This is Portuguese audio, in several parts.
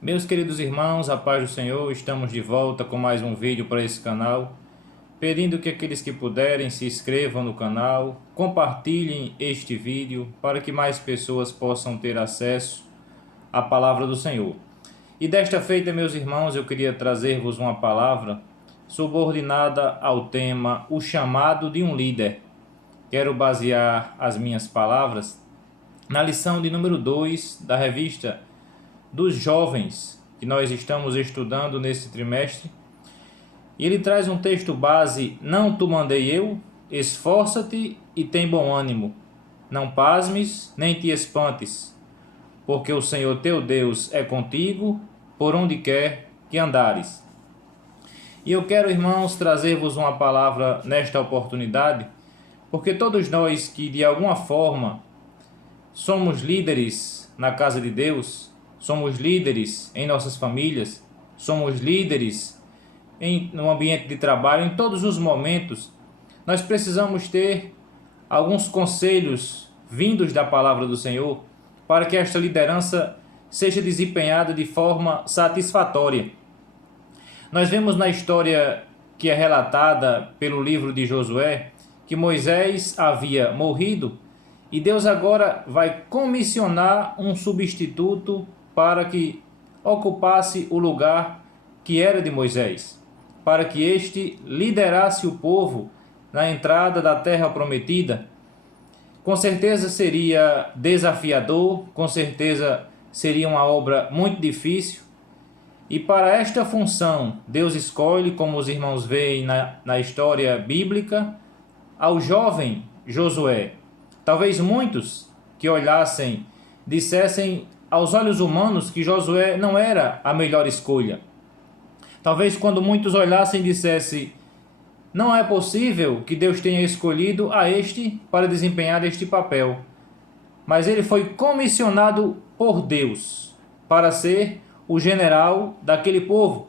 Meus queridos irmãos, a paz do Senhor, estamos de volta com mais um vídeo para esse canal, pedindo que aqueles que puderem se inscrevam no canal, compartilhem este vídeo para que mais pessoas possam ter acesso à palavra do Senhor. E desta feita, meus irmãos, eu queria trazer-vos uma palavra subordinada ao tema O Chamado de um Líder. Quero basear as minhas palavras na lição de número 2 da revista dos jovens que nós estamos estudando nesse trimestre. E ele traz um texto base: não te mandei eu, esforça-te e tem bom ânimo, não pasmes nem te espantes, porque o Senhor teu Deus é contigo por onde quer que andares. E eu quero, irmãos, trazer-vos uma palavra nesta oportunidade, porque todos nós que de alguma forma somos líderes na casa de Deus, somos líderes em nossas famílias, somos líderes no ambiente de trabalho, em todos os momentos, nós precisamos ter alguns conselhos vindos da palavra do Senhor para que esta liderança seja desempenhada de forma satisfatória. Nós vemos na história que é relatada pelo livro de Josué que Moisés havia morrido e Deus agora vai comissionar um substituto para que ocupasse o lugar que era de Moisés, para que este liderasse o povo na entrada da terra prometida. Com certeza seria desafiador, com certeza seria uma obra muito difícil. E para esta função, Deus escolhe, como os irmãos veem na história bíblica, ao jovem Josué. Talvez muitos que olhassem dissessem aos olhos humanos que Josué não era a melhor escolha. Talvez quando muitos olhassem dissessem: não é possível que Deus tenha escolhido a este para desempenhar este papel. Mas ele foi comissionado por Deus para ser o general daquele povo.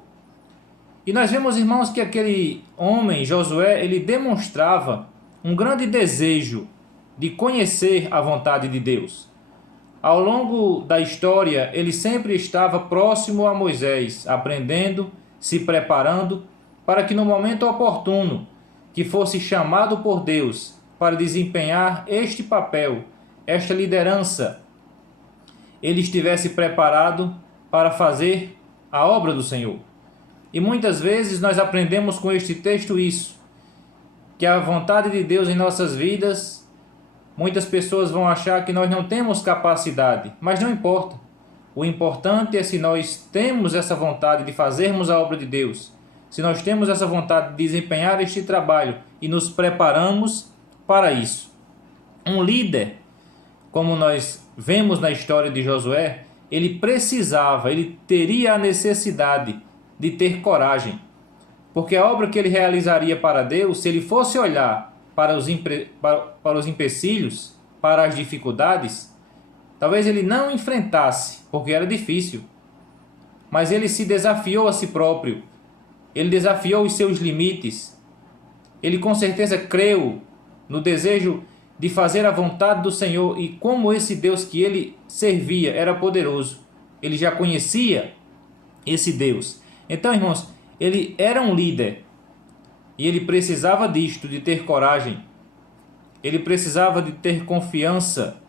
E nós vemos, irmãos, que aquele homem, Josué, ele demonstrava um grande desejo de conhecer a vontade de Deus. Ao longo da história, ele sempre estava próximo a Moisés, aprendendo, se preparando, para que no momento oportuno, que fosse chamado por Deus para desempenhar este papel, esta liderança, ele estivesse preparado para fazer a obra do Senhor. E muitas vezes nós aprendemos com este texto isso, que a vontade de Deus em nossas vidas, muitas pessoas vão achar que nós não temos capacidade, mas não importa. O importante é se nós temos essa vontade de fazermos a obra de Deus, se nós temos essa vontade de desempenhar este trabalho e nos preparamos para isso. Um líder, como nós vemos na história de Josué, ele teria a necessidade de ter coragem, porque a obra que ele realizaria para Deus, se ele fosse olhar para os empecilhos, para as dificuldades, talvez ele não enfrentasse, porque era difícil. Mas ele se desafiou a si próprio, ele desafiou os seus limites, ele com certeza creu no desejo de fazer a vontade do Senhor, e como esse Deus que ele servia era poderoso, ele já conhecia esse Deus. Então, irmãos, ele era um líder, e ele precisava disto, de ter coragem. Ele precisava de ter confiança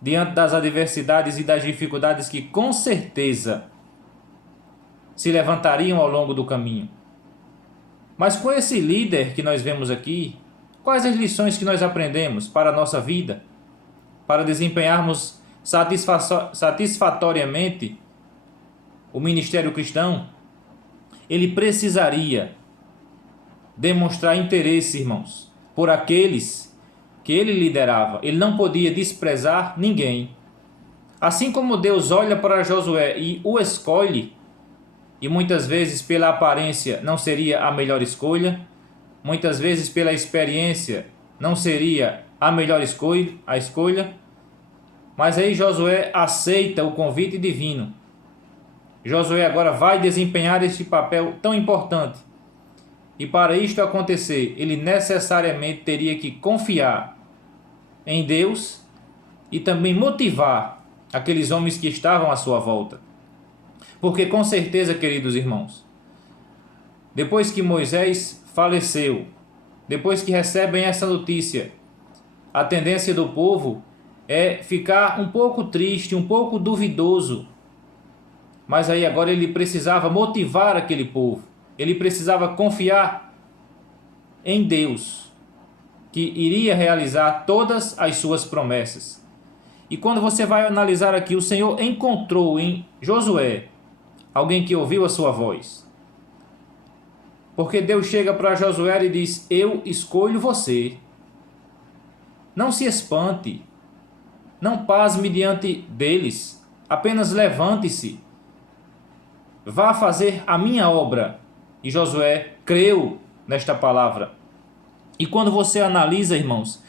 diante das adversidades e das dificuldades que com certeza se levantariam ao longo do caminho. Mas com esse líder que nós vemos aqui, quais as lições que nós aprendemos para a nossa vida, para desempenharmos satisfatoriamente o ministério cristão? Ele precisaria demonstrar interesse, irmãos, por aqueles que ele liderava. Ele não podia desprezar ninguém. Assim como Deus olha para Josué e o escolhe, e muitas vezes pela aparência não seria a melhor escolha, muitas vezes pela experiência não seria a melhor escolha, mas aí Josué aceita o convite divino. Josué agora vai desempenhar este papel tão importante. E para isto acontecer, ele necessariamente teria que confiar em Deus e também motivar aqueles homens que estavam à sua volta. Porque com certeza, queridos irmãos, depois que Moisés faleceu, depois que recebem essa notícia, a tendência do povo é ficar um pouco triste, um pouco duvidoso. Mas aí agora ele precisava motivar aquele povo. Ele precisava confiar em Deus, que iria realizar todas as suas promessas. E quando você vai analisar aqui, o Senhor encontrou em Josué alguém que ouviu a sua voz. Porque Deus chega para Josué e diz: eu escolho você. Não se espante. Não pasme diante deles. Apenas levante-se. Vá fazer a minha obra. E Josué creu nesta palavra. E quando você analisa, irmãos,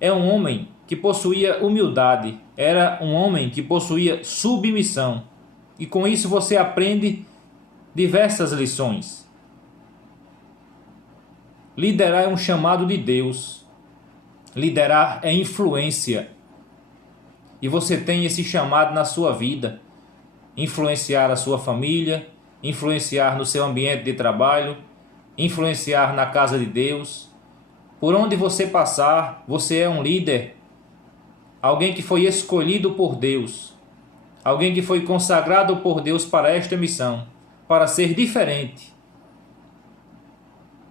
é um homem que possuía humildade. Era um homem que possuía submissão. E com isso você aprende diversas lições. Liderar é um chamado de Deus. Liderar é influência. E você tem esse chamado na sua vida. Influenciar a sua família, influenciar no seu ambiente de trabalho, influenciar na casa de Deus. Por onde você passar, você é um líder. Alguém que foi escolhido por Deus. Alguém que foi consagrado por Deus para esta missão, para ser diferente.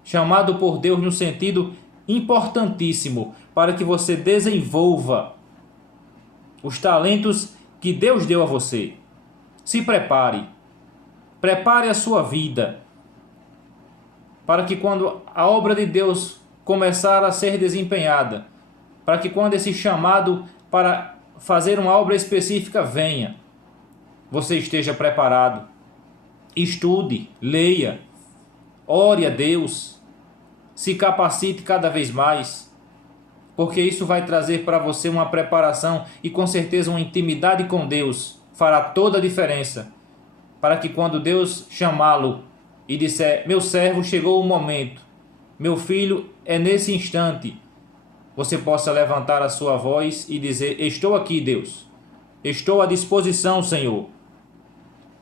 Chamado por Deus no sentido importantíssimo, para que você desenvolva os talentos que Deus deu a você. Se prepare. Prepare a sua vida, para que quando a obra de Deus começar a ser desempenhada, para que quando esse chamado para fazer uma obra específica venha, você esteja preparado. Estude, leia, ore a Deus, se capacite cada vez mais, porque isso vai trazer para você uma preparação e com certeza uma intimidade com Deus fará toda a diferença, para que quando Deus chamá-lo e disser: meu servo, chegou o momento, meu filho, é nesse instante, você possa levantar a sua voz e dizer: estou aqui, Deus, estou à disposição, Senhor.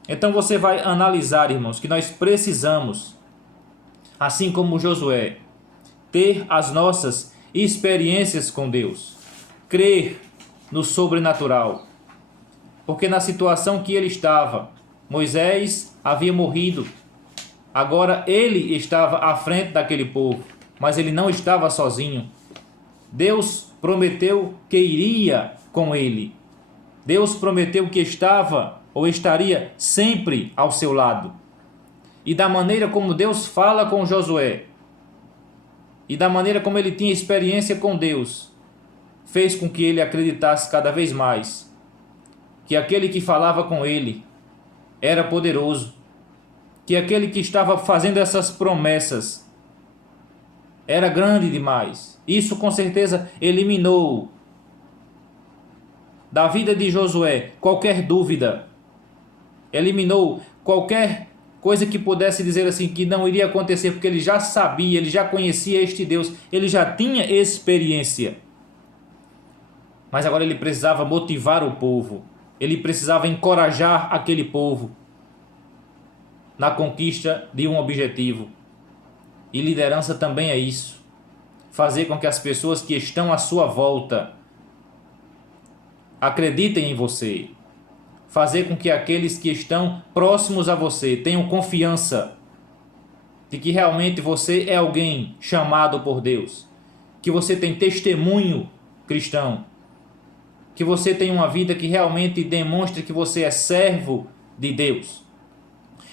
Então você vai analisar, irmãos, que nós precisamos, assim como Josué, ter as nossas experiências com Deus, crer no sobrenatural. Porque na situação que ele estava, Moisés havia morrido. Agora ele estava à frente daquele povo, mas ele não estava sozinho. Deus prometeu que iria com ele. Deus prometeu que estava ou estaria sempre ao seu lado. E da maneira como Deus fala com Josué, e da maneira como ele tinha experiência com Deus, fez com que ele acreditasse cada vez mais que aquele que falava com ele era poderoso, que aquele que estava fazendo essas promessas era grande demais. Isso com certeza eliminou da vida de Josué qualquer dúvida, eliminou qualquer coisa que pudesse dizer assim que não iria acontecer, porque ele já sabia, ele já conhecia este Deus, ele já tinha experiência. Mas agora ele precisava motivar o povo, ele precisava encorajar aquele povo na conquista de um objetivo. E liderança também é isso, fazer com que as pessoas que estão à sua volta acreditem em você, fazer com que aqueles que estão próximos a você tenham confiança de que realmente você é alguém chamado por Deus, que você tem testemunho cristão, que você tem uma vida que realmente demonstre que você é servo de Deus.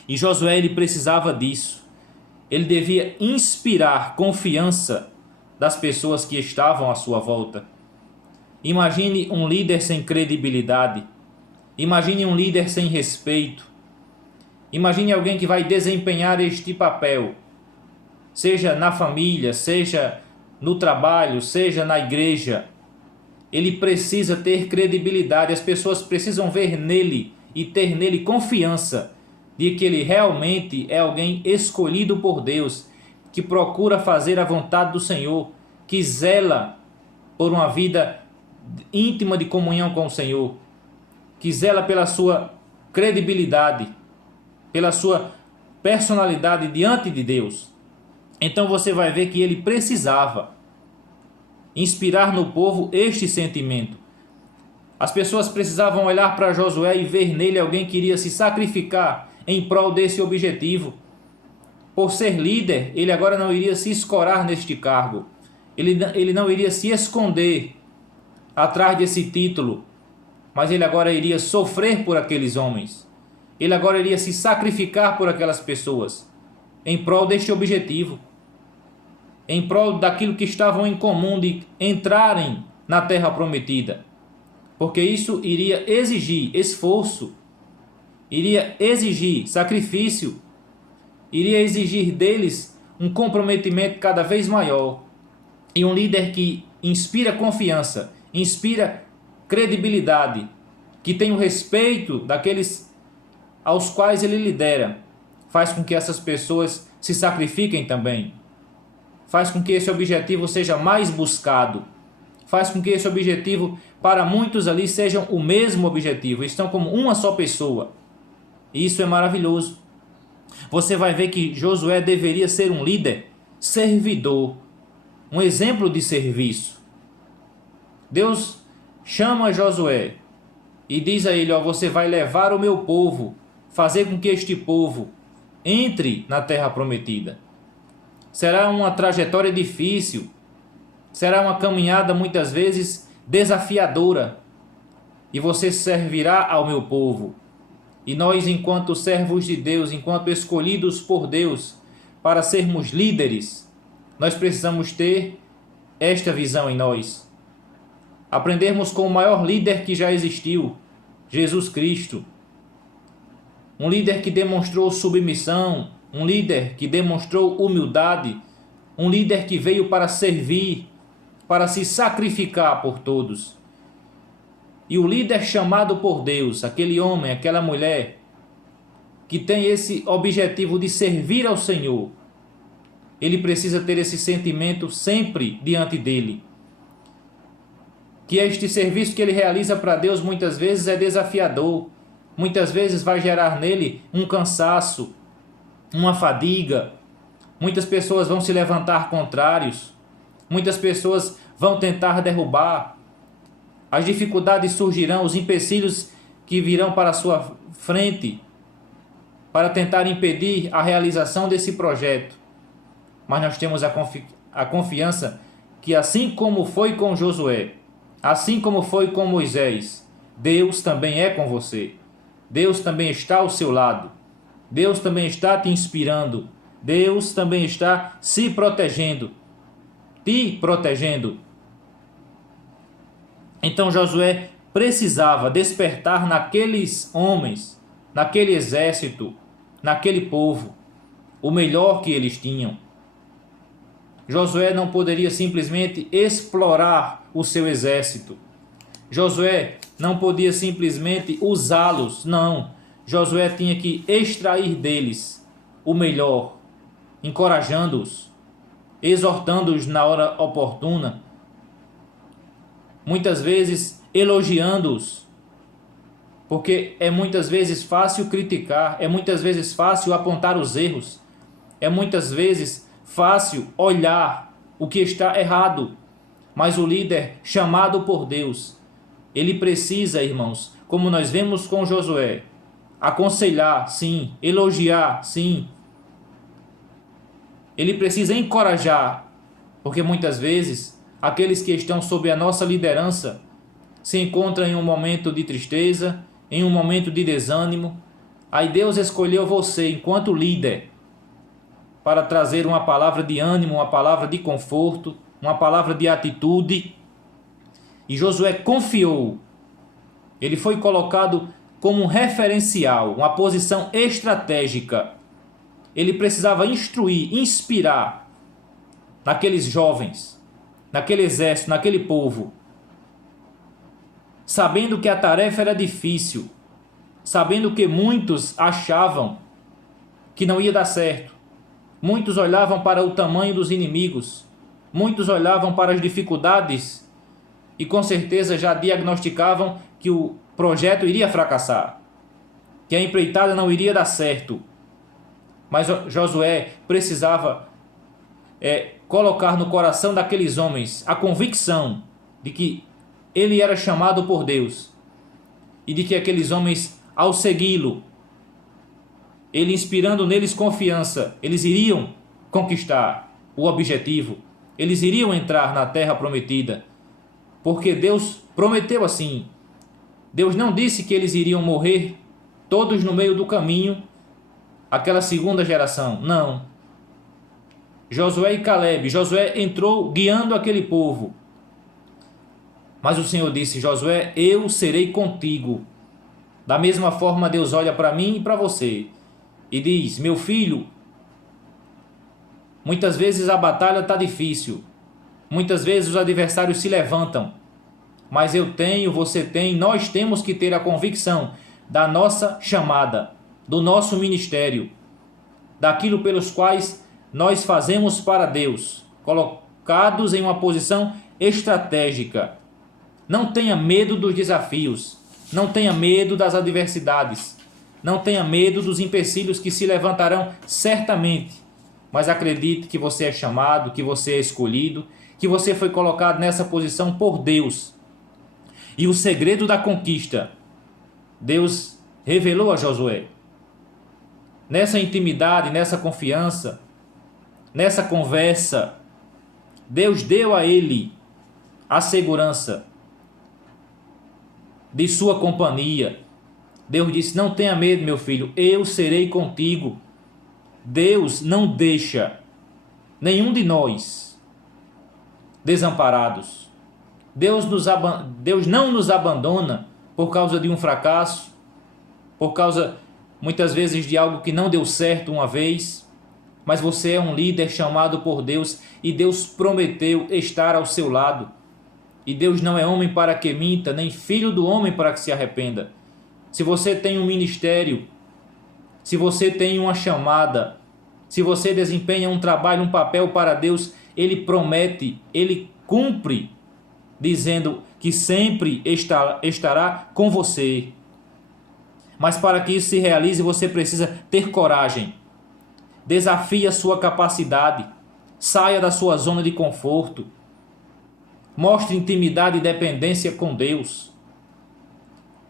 E Josué, ele precisava disso. Ele devia inspirar confiança das pessoas que estavam à sua volta. Imagine um líder sem credibilidade. Imagine um líder sem respeito. Imagine alguém que vai desempenhar este papel, seja na família, seja no trabalho, seja na igreja. Ele precisa ter credibilidade. As pessoas precisam ver nele e ter nele confiança de que ele realmente é alguém escolhido por Deus, que procura fazer a vontade do Senhor, que zela por uma vida íntima de comunhão com o Senhor, que zela pela sua credibilidade, pela sua personalidade diante de Deus. Então você vai ver que ele precisava inspirar no povo este sentimento. As pessoas precisavam olhar para Josué e ver nele alguém que iria se sacrificar em prol desse objetivo. Por ser líder, ele agora não iria se escorar neste cargo. Ele não iria se esconder atrás desse título, mas ele agora iria sofrer por aqueles homens. Ele agora iria se sacrificar por aquelas pessoas, em prol deste objetivo, em prol daquilo que estavam em comum de entrarem na terra prometida. Porque isso iria exigir esforço, iria exigir sacrifício, iria exigir deles um comprometimento cada vez maior. E um líder que inspira confiança, inspira credibilidade, que tem o respeito daqueles aos quais ele lidera, faz com que essas pessoas se sacrifiquem também, faz com que esse objetivo seja mais buscado, faz com que esse objetivo, para muitos ali, sejam o mesmo objetivo, estão como uma só pessoa. E isso é maravilhoso. Você vai ver que Josué deveria ser um líder servidor, um exemplo de serviço. Deus chama Josué e diz a ele: você vai levar o meu povo, fazer com que este povo entre na terra prometida. Será uma trajetória difícil, será uma caminhada muitas vezes desafiadora, e você servirá ao meu povo. E nós, enquanto servos de Deus, enquanto escolhidos por Deus para sermos líderes, nós precisamos ter esta visão em nós. Aprendermos com o maior líder que já existiu, Jesus Cristo. Um líder que demonstrou submissão, um líder que demonstrou humildade, um líder que veio para servir, para se sacrificar por todos. E o líder chamado por Deus, aquele homem, aquela mulher, que tem esse objetivo de servir ao Senhor, ele precisa ter esse sentimento sempre diante dele. Que este serviço que ele realiza para Deus muitas vezes é desafiador, muitas vezes vai gerar nele um cansaço, uma fadiga. Muitas pessoas vão se levantar contrários, muitas pessoas vão tentar derrubar. As dificuldades surgirão, os empecilhos que virão para a sua frente para tentar impedir a realização desse projeto. Mas nós temos a confiança que, assim como foi com Josué, assim como foi com Moisés, Deus também é com você. Deus também está ao seu lado. Deus também está te inspirando. Deus também está se protegendo, te protegendo. Então Josué precisava despertar naqueles homens, naquele exército, naquele povo, o melhor que eles tinham. Josué não poderia simplesmente explorar o seu exército. Josué não podia simplesmente usá-los, não. Josué tinha que extrair deles o melhor, encorajando-os, exortando-os na hora oportuna, muitas vezes elogiando-os, porque é muitas vezes fácil criticar, é muitas vezes fácil apontar os erros, é muitas vezes fácil olhar o que está errado, mas o líder chamado por Deus, ele precisa, irmãos, como nós vemos com Josué, aconselhar, sim, elogiar, sim. Ele precisa encorajar, porque muitas vezes aqueles que estão sob a nossa liderança se encontram em um momento de tristeza, em um momento de desânimo. Aí Deus escolheu você enquanto líder para trazer uma palavra de ânimo, uma palavra de conforto, uma palavra de atitude. E Josué confiou. Ele foi colocado como um referencial, uma posição estratégica. Ele precisava instruir, inspirar naqueles jovens, naquele exército, naquele povo, sabendo que a tarefa era difícil, sabendo que muitos achavam que não ia dar certo. Muitos olhavam para o tamanho dos inimigos, muitos olhavam para as dificuldades e com certeza já diagnosticavam que o projeto iria fracassar. que a empreitada não iria dar certo. Mas Josué precisava colocar no coração daqueles homens a convicção de que ele era chamado por Deus e de que aqueles homens, ao segui-lo, ele inspirando neles confiança, eles iriam conquistar o objetivo, eles iriam entrar na terra prometida, porque Deus prometeu assim. Deus não disse que eles iriam morrer todos no meio do caminho, aquela segunda geração, não. Josué e Caleb, Josué entrou guiando aquele povo, mas o Senhor disse: Josué, eu serei contigo. Da mesma forma, Deus olha para mim e para você e diz: meu filho, muitas vezes a batalha está difícil, muitas vezes os adversários se levantam, mas eu tenho, você tem, nós temos que ter a convicção da nossa chamada, do nosso ministério, daquilo pelos quais nós fazemos para Deus, colocados em uma posição estratégica. Não tenha medo dos desafios, não tenha medo das adversidades, não tenha medo dos empecilhos que se levantarão certamente, mas acredite que você é chamado, que você é escolhido, que você foi colocado nessa posição por Deus. E o segredo da conquista, Deus revelou a Josué. Nessa intimidade, nessa confiança, nessa conversa, Deus deu a ele a segurança de sua companhia. Deus disse: não tenha medo, meu filho, eu serei contigo. Deus não deixa nenhum de nós desamparados. Deus não nos abandona por causa de um fracasso, por causa muitas vezes de algo que não deu certo uma vez, mas você é um líder chamado por Deus e Deus prometeu estar ao seu lado. E Deus não é homem para que minta, nem filho do homem para que se arrependa. Se você tem um ministério, se você tem uma chamada, se você desempenha um trabalho, um papel para Deus, Ele promete, Ele cumpre, dizendo que sempre estará com você. Mas para que isso se realize, você precisa ter coragem. Desafie a sua capacidade. Saia da sua zona de conforto. Mostre intimidade e dependência com Deus.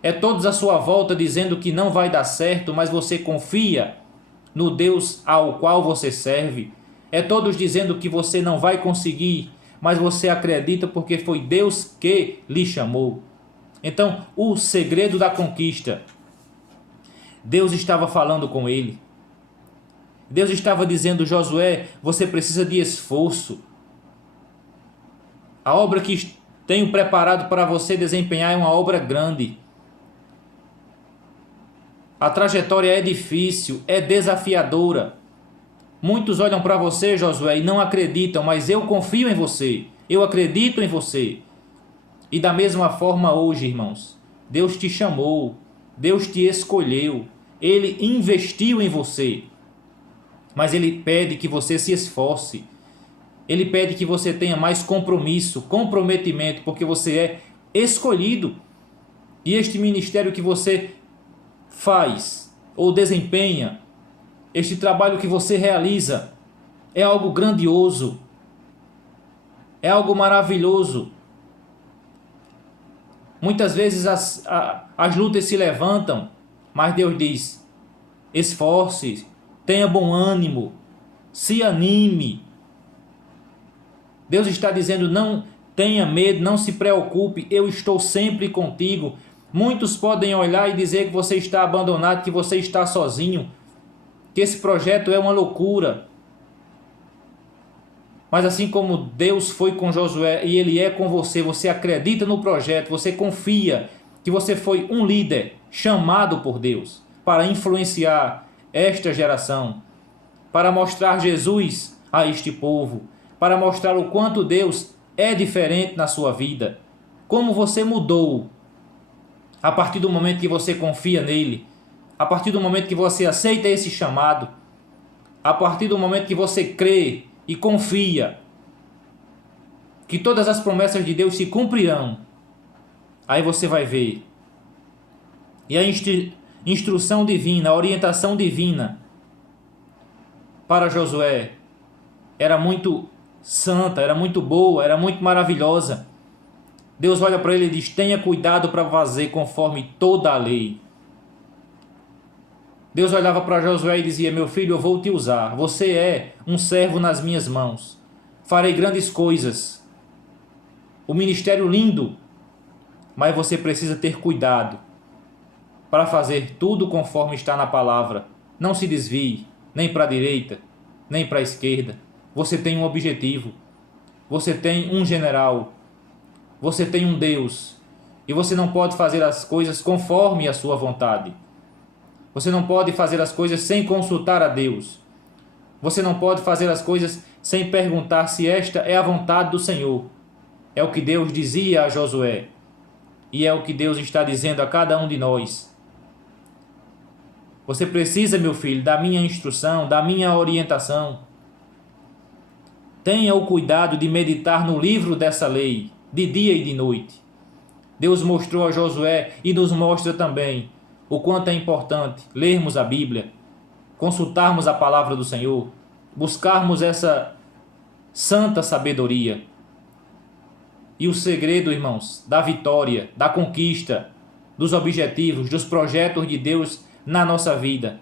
É todos à sua volta dizendo que não vai dar certo, mas você confia no Deus ao qual você serve. É todos dizendo que você não vai conseguir, mas você acredita porque foi Deus que lhe chamou. Então, o segredo da conquista, Deus estava falando com ele. Deus estava dizendo: Josué, você precisa de esforço. A obra que tenho preparado para você desempenhar é uma obra grande. A trajetória é difícil, é desafiadora. Muitos olham para você, Josué, e não acreditam, mas eu confio em você. Eu acredito em você. E da mesma forma hoje, irmãos, Deus te chamou, Deus te escolheu, Ele investiu em você. Mas Ele pede que você se esforce. Ele pede que você tenha mais compromisso, comprometimento, porque você é escolhido. E este ministério que você faz ou desempenha, este trabalho que você realiza, é algo grandioso, é algo maravilhoso. Muitas vezes as lutas se levantam, mas Deus diz: esforce, tenha bom ânimo, se anime. Deus está dizendo: não tenha medo, não se preocupe, eu estou sempre contigo. Muitos podem olhar e dizer que você está abandonado, que você está sozinho, que esse projeto é uma loucura. Mas assim como Deus foi com Josué e Ele é com você, você acredita no projeto, você confia que você foi um líder chamado por Deus para influenciar esta geração, para mostrar Jesus a este povo, para mostrar o quanto Deus é diferente na sua vida, como você mudou a partir do momento que você confia nele, a partir do momento que você aceita esse chamado, a partir do momento que você crê e confia que todas as promessas de Deus se cumprirão. Aí você vai ver. E instrução divina, orientação divina para Josué era muito santa, era muito boa, era muito maravilhosa. Deus olha para ele e diz: tenha cuidado para fazer conforme toda a lei. Deus olhava para Josué e dizia: meu filho, eu vou te usar. Você é um servo nas minhas mãos. Farei grandes coisas. O ministério lindo. Mas você precisa ter cuidado para fazer tudo conforme está na palavra. Não se desvie, nem para a direita, nem para a esquerda. Você tem um objetivo. Você tem um general. Você tem um Deus. E você não pode fazer as coisas conforme a sua vontade. Você não pode fazer as coisas sem consultar a Deus. Você não pode fazer as coisas sem perguntar se esta é a vontade do Senhor. É o que Deus dizia a Josué. E é o que Deus está dizendo a cada um de nós. Você precisa, meu filho, da minha instrução, da minha orientação. Tenha o cuidado de meditar no livro dessa lei, de dia e de noite. Deus mostrou a Josué e nos mostra também o quanto é importante lermos a Bíblia, consultarmos a palavra do Senhor, buscarmos essa santa sabedoria. E o segredo, irmãos, da vitória, da conquista, dos objetivos, dos projetos de Deus na nossa vida,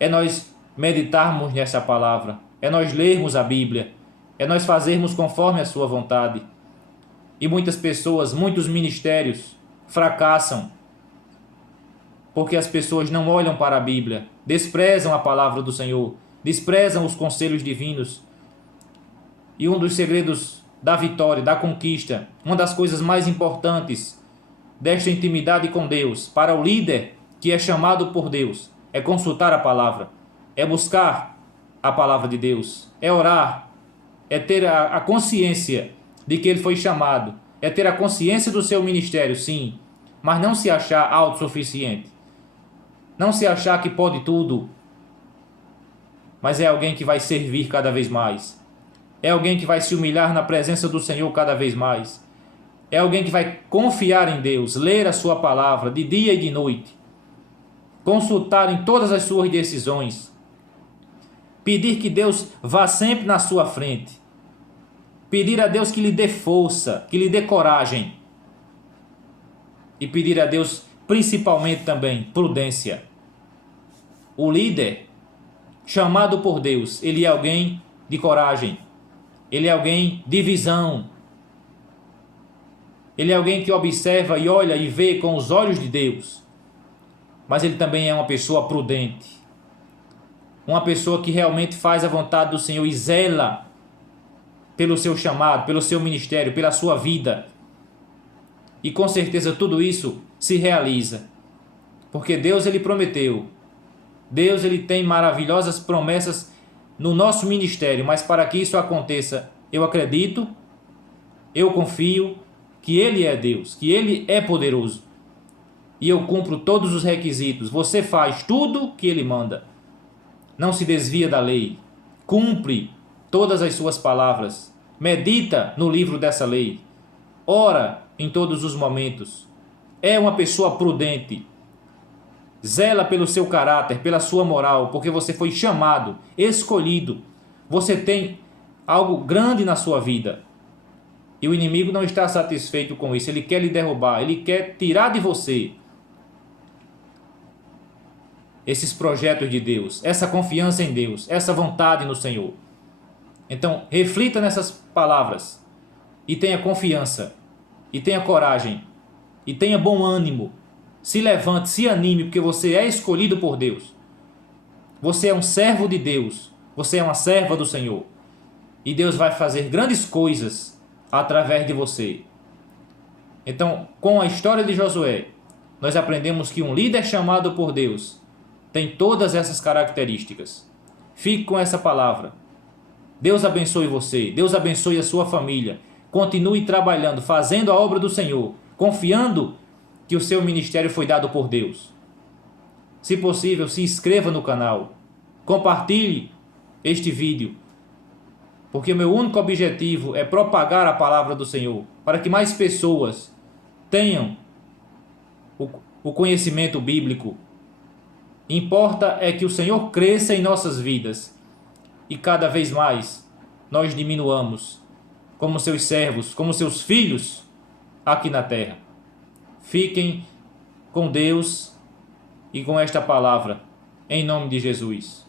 é nós meditarmos nessa palavra, é nós lermos a Bíblia, é nós fazermos conforme a sua vontade. E muitas pessoas, muitos ministérios fracassam porque as pessoas não olham para a Bíblia, desprezam a palavra do Senhor, desprezam os conselhos divinos. E um dos segredos da vitória, da conquista, uma das coisas mais importantes desta intimidade com Deus, para o líder que é chamado por Deus, é consultar a palavra, é buscar a palavra de Deus, é orar, é ter a consciência de que ele foi chamado, é ter a consciência do seu ministério, sim, mas não se achar autossuficiente, não se achar que pode tudo, mas é alguém que vai servir cada vez mais. É alguém que vai se humilhar na presença do Senhor cada vez mais. É alguém que vai confiar em Deus, ler a sua palavra de dia e de noite, consultar em todas as suas decisões, pedir que Deus vá sempre na sua frente, pedir a Deus que lhe dê força, que lhe dê coragem, e pedir a Deus principalmente também prudência. O líder chamado por Deus, ele é alguém de coragem, ele é alguém de visão, ele é alguém que observa e olha e vê com os olhos de Deus, mas ele também é uma pessoa prudente, uma pessoa que realmente faz a vontade do Senhor e zela pelo seu chamado, pelo seu ministério, pela sua vida. E com certeza tudo isso se realiza, porque Deus ele prometeu. Deus ele tem maravilhosas promessas no nosso ministério, mas para que isso aconteça, eu acredito, eu confio que Ele é Deus, que Ele é poderoso. E eu cumpro todos os requisitos. Você faz tudo que Ele manda. Não se desvia da lei. Cumpre todas as suas palavras. Medita no livro dessa lei. Ora em todos os momentos. É uma pessoa prudente. Zela pelo seu caráter, pela sua moral, porque você foi chamado, escolhido. Você tem algo grande na sua vida. E o inimigo não está satisfeito com isso. Ele quer lhe derrubar, ele quer tirar de você esses projetos de Deus, essa confiança em Deus, essa vontade no Senhor. Então, reflita nessas palavras e tenha confiança, e tenha coragem, e tenha bom ânimo. Se levante, se anime, porque você é escolhido por Deus. Você é um servo de Deus. Você é uma serva do Senhor. E Deus vai fazer grandes coisas através de você. Então, com a história de Josué, nós aprendemos que um líder chamado por Deus tem todas essas características. Fique com essa palavra. Deus abençoe você. Deus abençoe a sua família. Continue trabalhando, fazendo a obra do Senhor, confiando que o seu ministério foi dado por Deus. Se possível, se inscreva no canal. Compartilhe este vídeo. Porque o meu único objetivo é propagar a palavra do Senhor, para que mais pessoas tenham o conhecimento bíblico, Importa é que o Senhor cresça em nossas vidas e cada vez mais nós diminuamos como seus servos, como seus filhos aqui na terra. Fiquem com Deus e com esta palavra, em nome de Jesus.